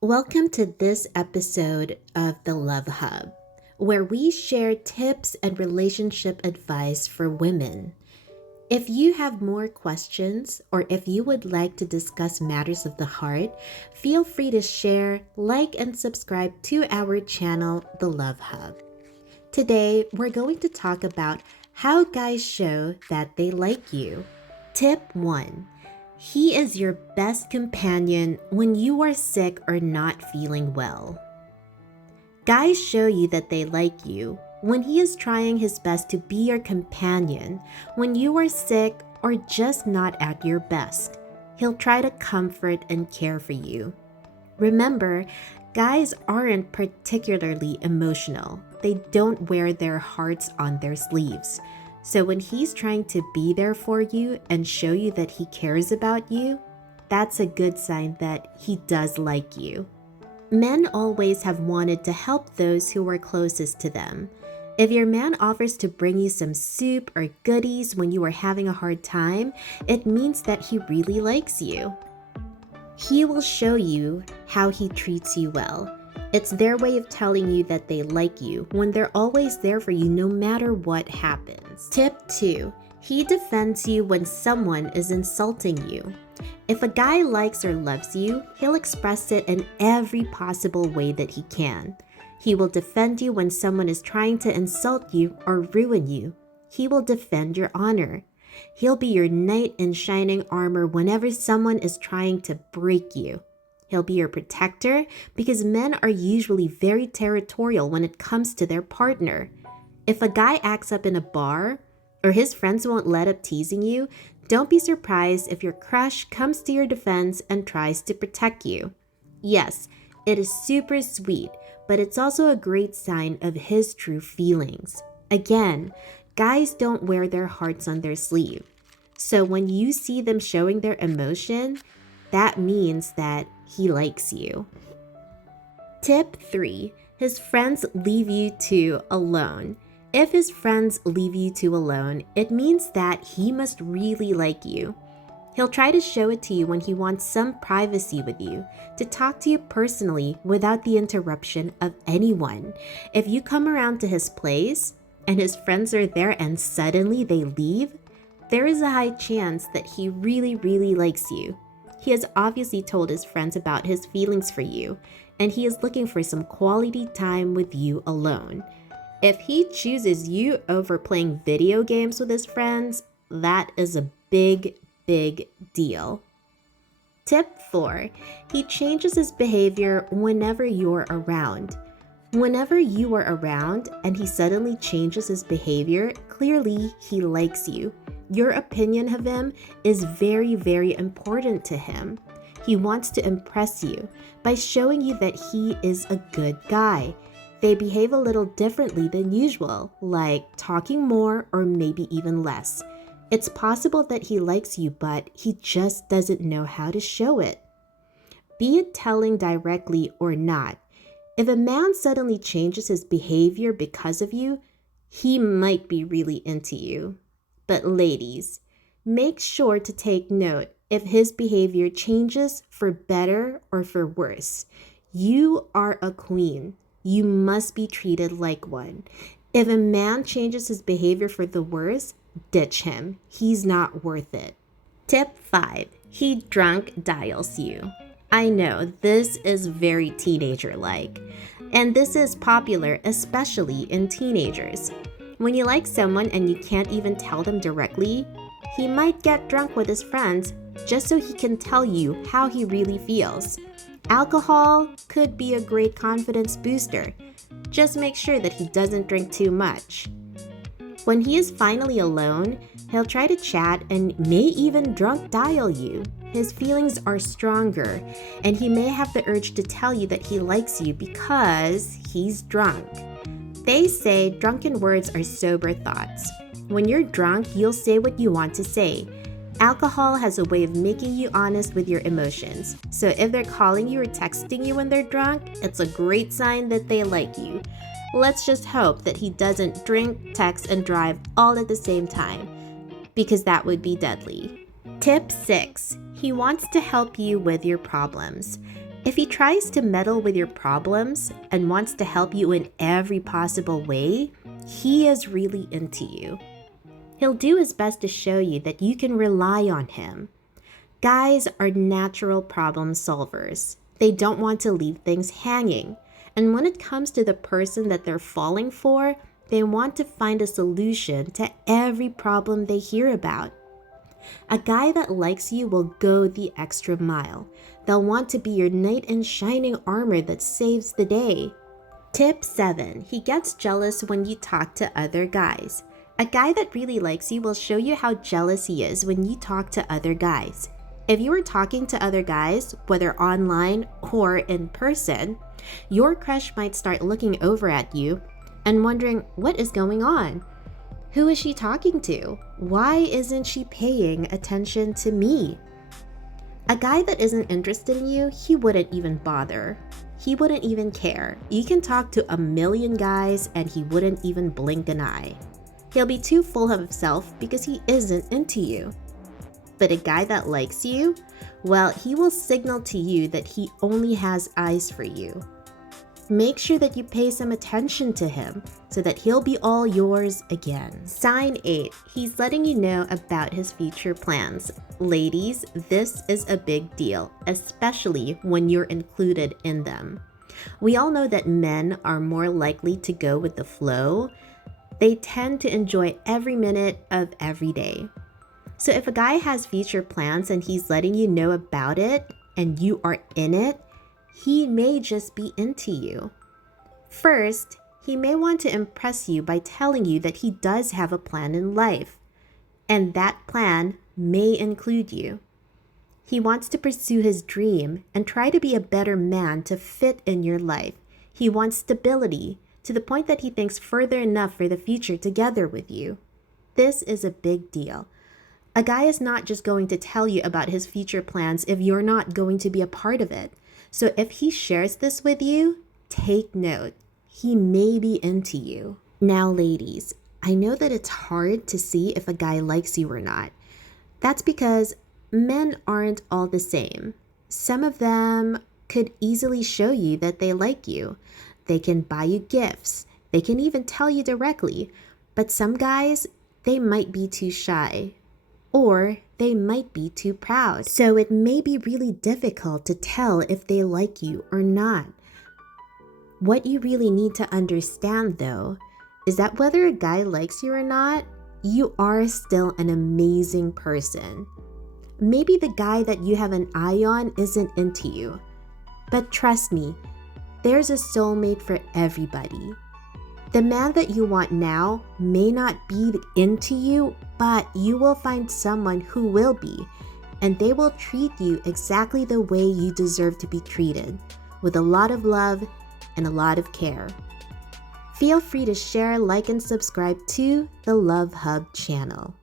Welcome to this episode of The Love Hub, where we share tips and relationship advice for women. If you have more questions or if you would like to discuss matters of the heart, feel free to share, like, and subscribe to our channel, The Love Hub. Today, we're going to talk about how guys show that they like you. Tip 1. He is your best companion when you are sick or not feeling well. Guys show you that they like you when he is trying his best to be your companion when you are sick or just not at your best. He'll try to comfort and care for you. Remember, guys aren't particularly emotional. They don't wear their hearts on their sleeves. So when he's trying to be there for you and show you that he cares about you, that's a good sign that he does like you. Men always have wanted to help those who are closest to them. If your man offers to bring you some soup or goodies when you are having a hard time, it means that he really likes you. He will show you how he treats you well. It's their way of telling you that they like you when they're always there for you no matter what happens. Tip 2. He defends you when someone is insulting you. If a guy likes or loves you, he'll express it in every possible way that he can. He will defend you when someone is trying to insult you or ruin you. He will defend your honor. He'll be your knight in shining armor whenever someone is trying to break you. He'll be your protector because men are usually very territorial when it comes to their partner. If a guy acts up in a bar or his friends won't let up teasing you, don't be surprised if your crush comes to your defense and tries to protect you. Yes, it is super sweet, but it's also a great sign of his true feelings. Again, guys don't wear their hearts on their sleeve. So when you see them showing their emotion, that means that he likes you. Tip 3. His friends leave you two alone. If his friends leave you two alone, it means that he must really like you. He'll try to show it to you when he wants some privacy with you, to talk to you personally without the interruption of anyone. If you come around to his place and his friends are there and suddenly they leave, there is a high chance that he really likes you. He has obviously told his friends about his feelings for you, and he is looking for some quality time with you alone. If he chooses you over playing video games with his friends, that is a big deal. Tip 4. He changes his behavior whenever you're around. Whenever you are around and he suddenly changes his behavior, clearly he likes you. Your opinion of him is very important to him. He wants to impress you by showing you that he is a good guy. They behave a little differently than usual, like talking more or maybe even less. It's possible that he likes you, but he just doesn't know how to show it. Be it telling directly or not, if a man suddenly changes his behavior because of you, he might be really into you. But ladies, make sure to take note if his behavior changes for better or for worse. You are a queen. You must be treated like one. If a man changes his behavior for the worse, ditch him. He's not worth it. Tip 5. He drunk dials you. I know, this is very teenager-like. And this is popular, especially in teenagers. When you like someone and you can't even tell them directly, he might get drunk with his friends just so he can tell you how he really feels. Alcohol could be a great confidence booster. Just make sure that he doesn't drink too much. When he is finally alone, he'll try to chat and may even drunk dial you. His feelings are stronger, and he may have the urge to tell you that he likes you because he's drunk. They say drunken words are sober thoughts. When you're drunk, you'll say what you want to say. Alcohol has a way of making you honest with your emotions. So if they're calling you or texting you when they're drunk, it's a great sign that they like you. Let's just hope that he doesn't drink, text, and drive all at the same time, because that would be deadly. Tip 6. He wants to help you with your problems. If he tries to meddle with your problems and wants to help you in every possible way, he is really into you. He'll do his best to show you that you can rely on him. Guys are natural problem solvers. They don't want to leave things hanging. And when it comes to the person that they're falling for, they want to find a solution to every problem they hear about. A guy that likes you will go the extra mile. They'll want to be your knight in shining armor that saves the day. Tip 7. He gets jealous when you talk to other guys. A guy that really likes you will show you how jealous he is when you talk to other guys. If you are talking to other guys, whether online or in person, your crush might start looking over at you and wondering what is going on. Who is she talking to? Why isn't she paying attention to me? A guy that isn't interested in you, he wouldn't even bother. He wouldn't even care. You can talk to 1,000,000 guys and he wouldn't even blink an eye. He'll be too full of himself because he isn't into you. But a guy that likes you, well, he will signal to you that he only has eyes for you. Make sure that you pay some attention to him so that he'll be all yours again. Sign 8. He's letting you know about his future plans. Ladies, this is a big deal, especially when you're included in them. We all know that men are more likely to go with the flow. They tend to enjoy every minute of every day. So if a guy has future plans and he's letting you know about it and you are in it, he may just be into you. First, he may want to impress you by telling you that he does have a plan in life, and that plan may include you. He wants to pursue his dream and try to be a better man to fit in your life. He wants stability to the point that he thinks further enough for the future together with you. This is a big deal. A guy is not just going to tell you about his future plans if you're not going to be a part of it. So if he shares this with you, take note. He may be into you. Now, ladies, I know that it's hard to see if a guy likes you or not. That's because men aren't all the same. Some of them could easily show you that they like you. They can buy you gifts. They can even tell you directly. But some guys, they might be too shy. Or they might be too proud. So it may be really difficult to tell if they like you or not. What you really need to understand, though, is that whether a guy likes you or not, you are still an amazing person. Maybe the guy that you have an eye on isn't into you. But trust me, there's a soulmate for everybody. The man that you want now may not be into you, but you will find someone who will be, and they will treat you exactly the way you deserve to be treated, with a lot of love and a lot of care. Feel free to share, like, and subscribe to the Love Hub channel.